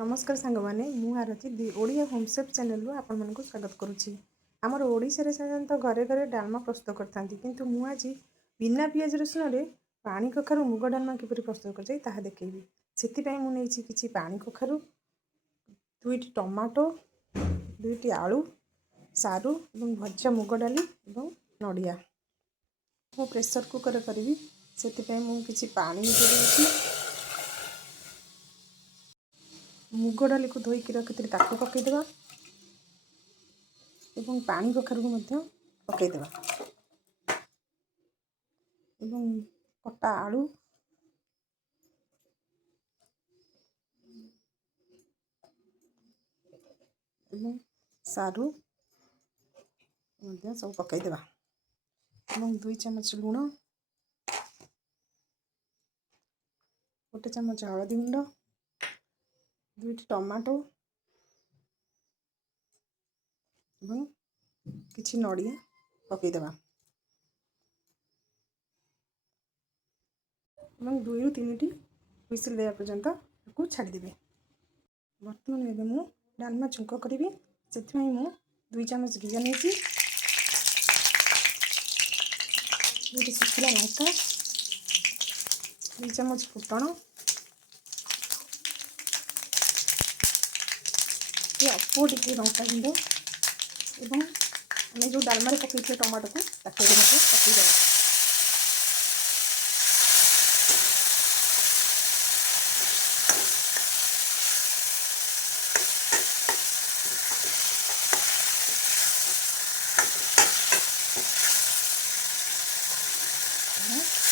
नमस्कार सांग मैंने मुझे ओडिया होमसेफ चैनल आपण मानक स्वागत करुच्ची। आमर ओडिशा साधारणतः घरे घरे डालमा प्रस्तुत करता किंतु मु आज बिना पियाज रसुण पानी कखारु मुग डालमा किपरि प्रस्तुत कर देखी से मुझे किसी पानी कखारु 2टी टमाटो 2टी आलू सारू और भजा मुग डाली और नड़िया मु प्रेसर कुकर करी से किसी पानी मिसेदी मुग डाली को धोईकी रखी ताकू पकईदेवा एवं पानी कखारु को पकईदेवा एवं कटा आलू एवं सारू सब पकईदेवा एवं 2 चम्मच लुण 1 चम्मच हलदी गुंड 2टी टमाटो एवं किछि नड़िया पकईदेवा एवं 2 ରୁ 3ଟି हुइसिल देवा पर्यंत ताकू छाड़ीदेवे। बर्तमान एवं मु डालमा छुंक करी से 2 चम्मच घी नहीं 2टी सुखिला लंका 2 चम्मच फुटण अल्प टिके लंका गुंड एवं आम जो डालमा पकई टमाटो को पकईदेवा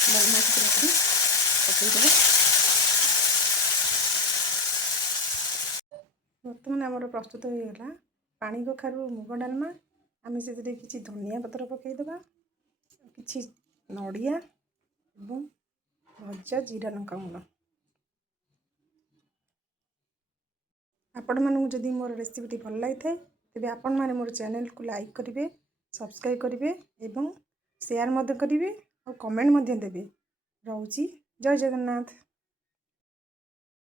डालमा पकईदेवा। बर्तमान आमर प्रस्तुत हो गला पानी कखारु मुग डालमा। आम से किसी धनिया पत्र पकईदेवा किसी नड़िया एवं भजा जीरा लंका गुंड। आपण मानू जदि मोर रेसिपीटी भल लगी थाए तेबे आपण माने मोर चैनल को लाइक करेंगे सब्सक्राइब करेंगे एवं शेयर करेंगे और कमेंट देवे। रोची जय जगन्नाथ।